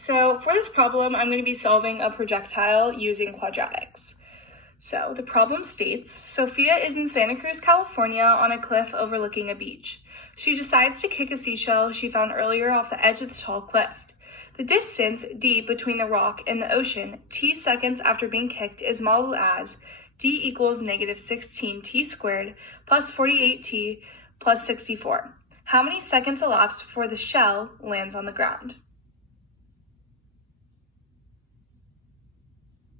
So for this problem, I'm going to be solving a projectile using quadratics. So the problem states, Sophia is in Santa Cruz, California on a cliff overlooking a beach. She decides to kick a seashell she found earlier off the edge of the tall cliff. The distance, d, between the rock and the ocean, t seconds after being kicked, is modeled as d equals negative 16t squared plus 48t plus 64. How many seconds elapse before the shell lands on the ground?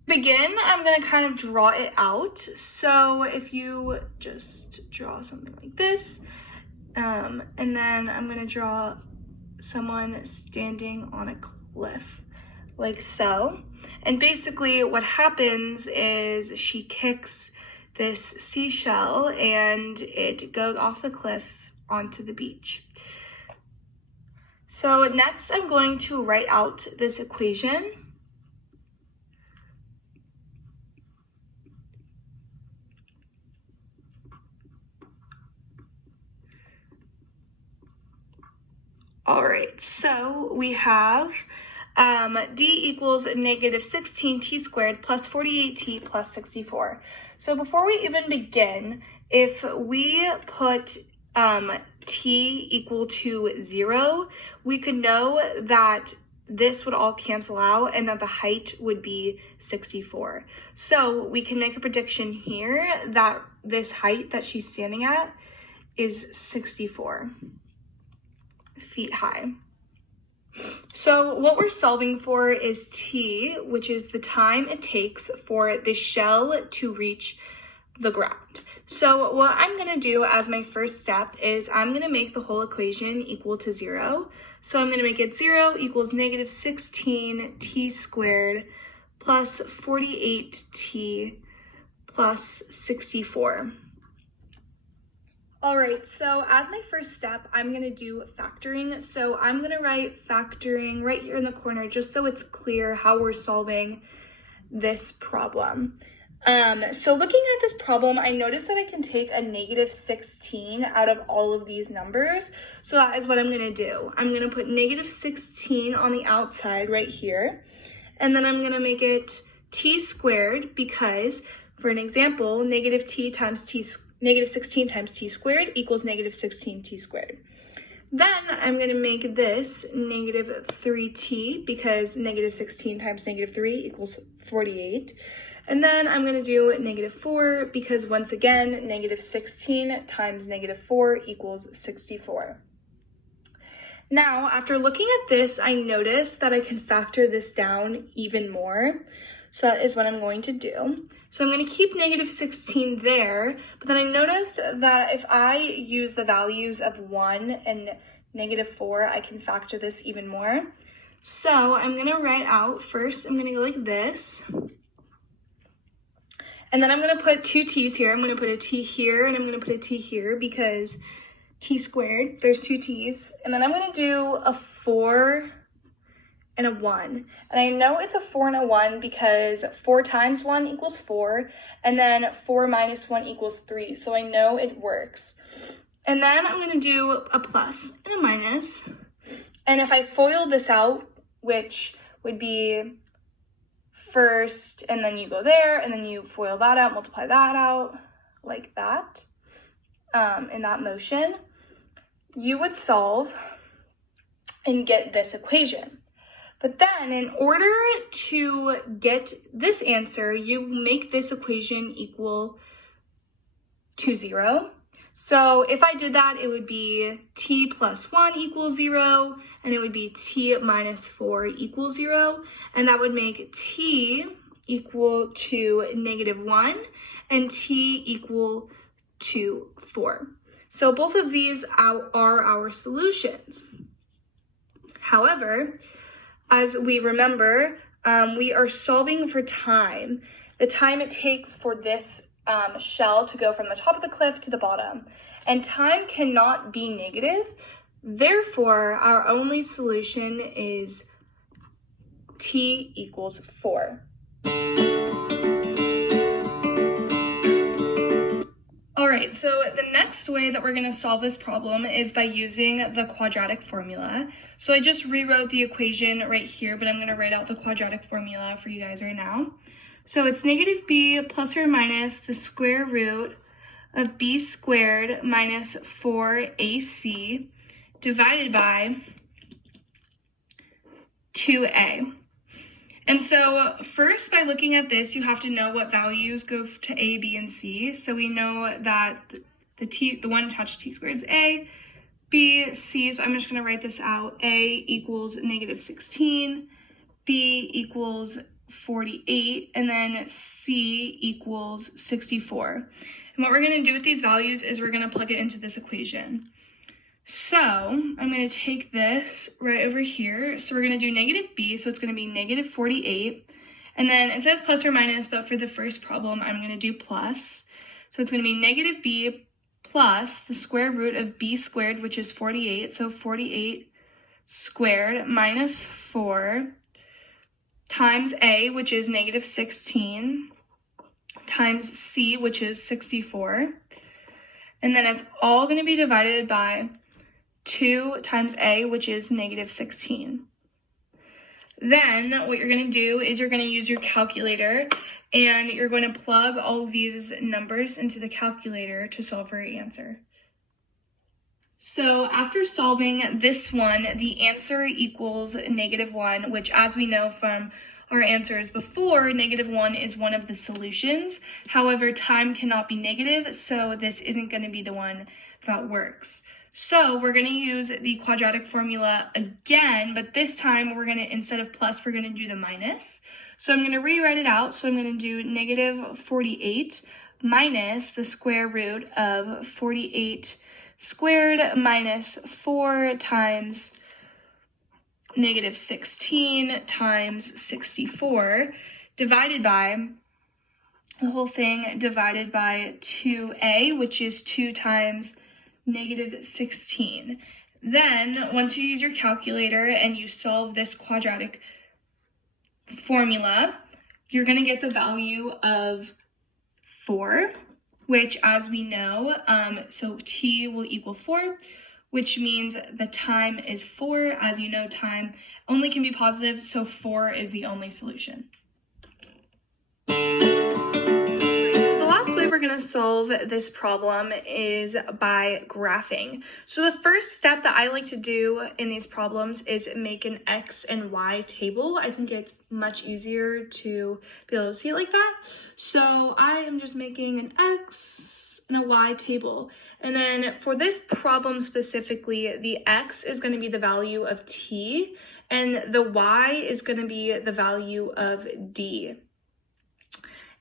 To begin, I'm going to kind of draw it out. So if you just draw something like this, and then I'm going to draw someone standing on a cliff like so. And basically what happens is she kicks this seashell and it goes off the cliff onto the beach. So next I'm going to write out this equation. All right, so we have d equals negative 16t squared plus 48t plus 64. So before we even begin, if we put t equal to 0, we could know that this would all cancel out and that the height would be 64. So we can make a prediction here that this height that she's standing at is 64 feet high. So what we're solving for is t, which is the time it takes for the shell to reach the ground. So what I'm going to do as my first step is I'm going to make the whole equation equal to 0. So I'm going to make it 0 equals negative 16t squared plus 48t plus 64. All right, so as my first step, I'm going to do factoring. So I'm going to write factoring right here in the corner just so it's clear how we're solving this problem. So looking at this problem, I noticed that I can take a negative 16 out of all of these numbers. So that is what I'm going to do. I'm going to put negative 16 on the outside right here. And then I'm going to make it t squared because, for an example, negative 16 times t squared equals negative 16t squared. Then I'm going to make this negative 3t because negative 16 times negative 3 equals 48. And then I'm going to do negative 4 because, once again, negative 16 times negative 4 equals 64. Now, after looking at this, I noticed that I can factor this down even more. So that is what I'm going to do. So I'm going to keep negative 16 there, but then I noticed that if I use the values of 1 and negative 4, I can factor this even more. So I'm going to write out first, I'm going to go like this. And then I'm going to put two t's here. I'm going to put a t here and I'm going to put a t here because t squared, there's two t's. And then I'm going to do a 4 and a 1. And I know it's a 4 and a 1 because 4 times 1 equals 4, and then 4 minus 1 equals 3. So I know it works. And then I'm going to do a plus and a minus. And if I FOIL this out, which would be first, and then you go there, and then you FOIL that out, multiply that out, like that, in that motion, you would solve and get this equation. But then in order to get this answer, you make this equation equal to 0. So if I did that, it would be t plus 1 equals 0, and it would be t minus 4 equals 0, and that would make t equal to negative 1 and t equal to 4. So both of these are our solutions. However, as we remember, we are solving for time, the time it takes for this shell to go from the top of the cliff to the bottom. And time cannot be negative. Therefore, our only solution is t equals 4. All right, so the next way that we're going to solve this problem is by using the quadratic formula. So I just rewrote the equation right here, but I'm going to write out the quadratic formula for you guys right now. So it's negative b plus or minus the square root of b squared minus 4ac divided by 2a. And so first, by looking at this, you have to know what values go to a, b, and c. So we know that the one attached to t squared is a, b, c. So I'm just going to write this out. A equals negative 16, b equals 48, and then c equals 64. And what we're going to do with these values is we're going to plug it into this equation. So I'm going to take this right over here. So we're going to do negative b, so it's going to be negative 48. And then it says plus or minus, but for the first problem, I'm going to do plus. So it's going to be negative b plus the square root of b squared, which is 48. So 48 squared minus 4 times a, which is negative 16, times c, which is 64. And then it's all going to be divided by 2 times a, which is negative 16. Then what you're going to do is you're going to use your calculator and you're going to plug all of these numbers into the calculator to solve for your answer. So after solving this one, the answer equals -1, which, as we know from our answers before, -1 is one of the solutions. However, time cannot be negative, so this isn't going to be the one that works. So we're going to use the quadratic formula again, but this time we're going to, instead of plus, we're going to do the minus. So I'm going to rewrite it out. So I'm going to do negative 48 minus the square root of 48 squared minus 4 times negative 16 times 64 divided by the whole thing divided by 2a, which is 2 times negative 16. Then, once you use your calculator and you solve this quadratic formula, you're going to get the value of 4, which, as we know, so t will equal 4, which means the time is 4. As you know, time only can be positive, so 4 is the only solution. The way we're going to solve this problem is by graphing. So the first step that I like to do in these problems is make an x and y table. I think it's much easier to be able to see it like that. So I am just making an x and a y table. And then for this problem specifically, the x is going to be the value of t, and the y is going to be the value of d.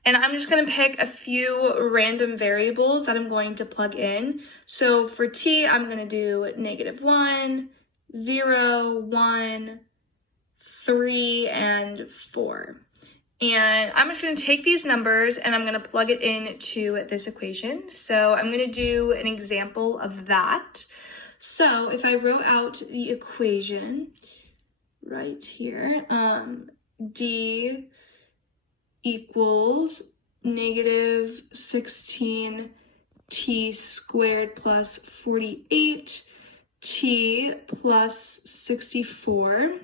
And I'm just going to pick a few random variables that I'm going to plug in. So for t, I'm going to do -1, 0, 1, 3, and 4. And I'm just going to take these numbers and I'm going to plug it into this equation. So I'm going to do an example of that. So if I wrote out the equation right here, d equals negative 16t squared plus 48t plus 64.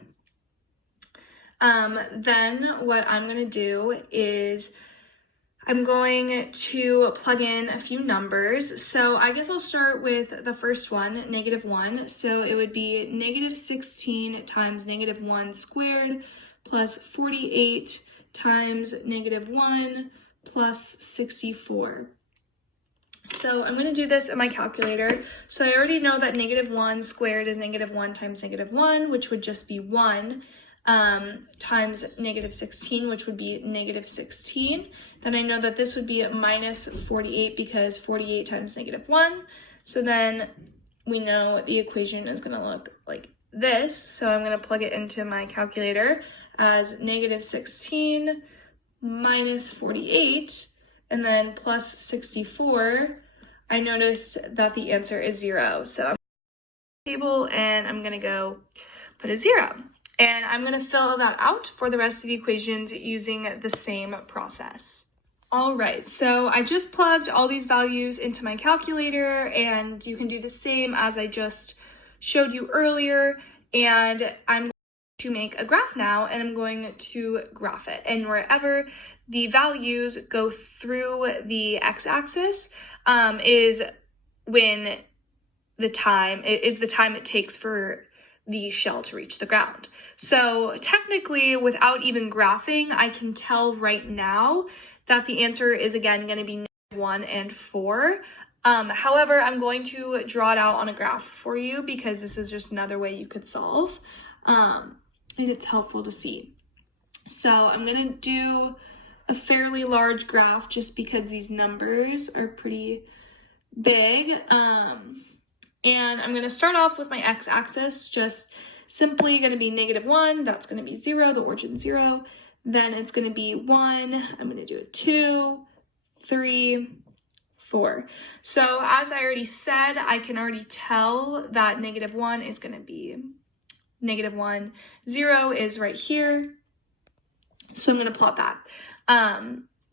Then what I'm going to do is I'm going to plug in a few numbers. So I guess I'll start with the first one, -1. So it would be negative 16 times -1 squared plus 48 times -1 plus 64. So I'm going to do this in my calculator. So I already know that -1 squared is -1 times -1, which would just be 1, times negative 16, which would be negative 16. Then I know that this would be minus 48 because 48 times -1. So then we know the equation is going to look like this. So I'm going to plug it into my calculator as negative 16 minus 48 and then plus 64. I noticed that the answer is 0. So I'm going to table and I'm going to go put a 0. And I'm going to fill that out for the rest of the equations using the same process. All right, so I just plugged all these values into my calculator, and you can do the same as I just showed you earlier. And I'm going to make a graph now, and I'm going to graph it. And wherever the values go through the x-axis is when the time it takes for the shell to reach the ground. So technically, without even graphing, I can tell right now that the answer is again going to be 1 and 4. However, I'm going to draw it out on a graph for you because this is just another way you could solve. And it's helpful to see. So I'm going to do a fairly large graph just because these numbers are pretty big. And I'm going to start off with my x-axis, just simply going to be -1, that's going to be 0, the origin 0. Then it's going to be 1, I'm going to do a 2, 3, 4. So as I already said, I can already tell that -1 is going to be -1. 0 is right here. So I'm going to plot that.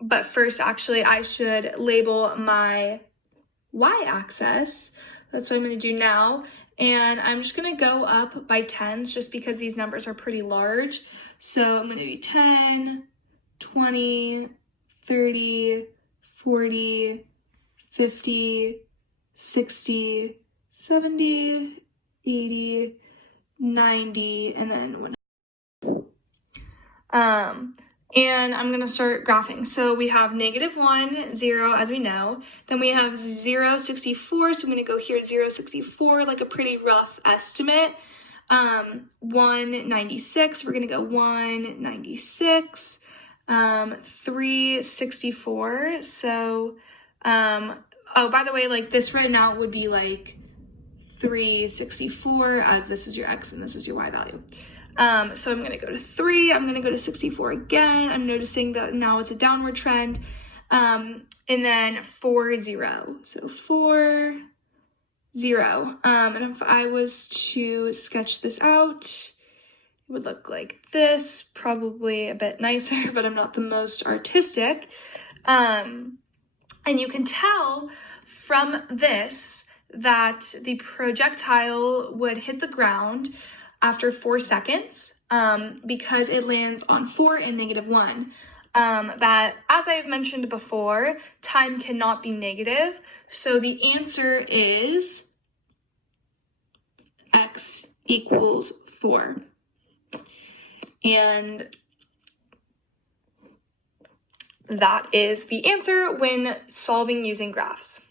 But first, actually, I should label my y-axis. That's what I'm going to do now. And I'm just going to go up by tens just because these numbers are pretty large. So I'm going to do 10, 20, 30, 40, 50, 60, 70, 80, 90, and then 100. And I'm going to start graphing. So we have -1, 0, as we know. Then we have 0, 64. So I'm going to go here, 0, 64, like a pretty rough estimate. 1, 96. We're going to go 1, 96. 3, 64. So, oh, by the way, like this right now would be like 3, 64, as this is your x and this is your y value. So I'm going to go to 3, I'm going to go to 64 again. I'm noticing that now it's a downward trend. And then 4, 0. So 4, 0. And if I was to sketch this out, it would look like this, probably a bit nicer, but I'm not the most artistic. And you can tell from this that the projectile would hit the ground after 4 seconds because it lands on 4 and -1. That, as I've mentioned before, time cannot be negative. So the answer is x equals 4. And that is the answer when solving using graphs.